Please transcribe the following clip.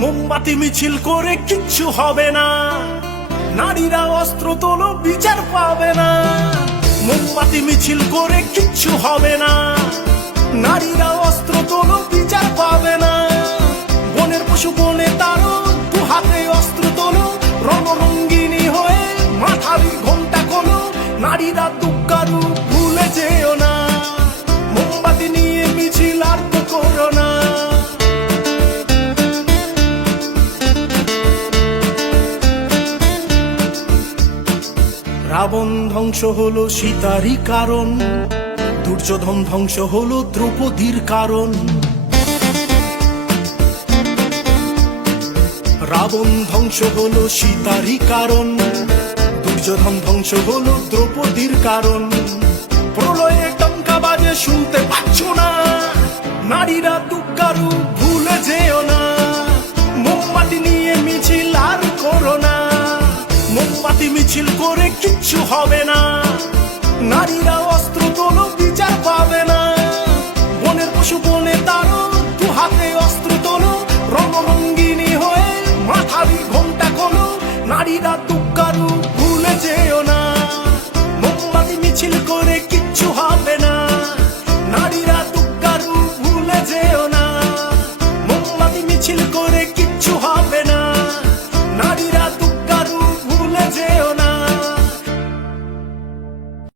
মোমবাতি মিছিল করে কিচ্ছু হবে না, নারীরা অস্ত্র তোলো বিচার পাবে না। মোমবাতি মিছিল করে কিচ্ছু হবে না, নারীরা অস্ত্র তোলো বিচার পাবে না। বনের পশু বনে তারো, দু হাতে অস্ত্র তোলো, রণরঙ্গিনী হয়ে মাথারি ঘোমটা খোলো। নারীরা দুঃখারু ভুলে যেও না, মোমবাতি নিয়ে মিছিল আর তো করো না। রাবণ ধ্বংস হলো সীতারই কারণ, দুর্যোধন ধ্বংস হলো দ্রৌপদীর কারণ। রাবণ ধ্বংস হলো সীতারই কারণ, দুর্যোধন ধ্বংস হলো দ্রৌপদীর কারণ। প্রলয়ে টঙ্কা বাজে শুনতে পাচ্ছ না, নারীরা দুঃখারু ভুলে যেও না। মোমবাতি নিয়ে মিছিল আর করো না, মোমবাতি মিছিল করে কিচ্ছু হবে না, নারীরা অস্ত্র তোলো বিচার পাবে না। বনের পশু বনে তারো, দু হাতে অস্ত্র তোলো, রণরঙ্গিনী হয়ে মাথারি ঘোমটা খোলো। নারীরা দুঃখারু ভুলে যেও না, মোমবাতি মিছিল করে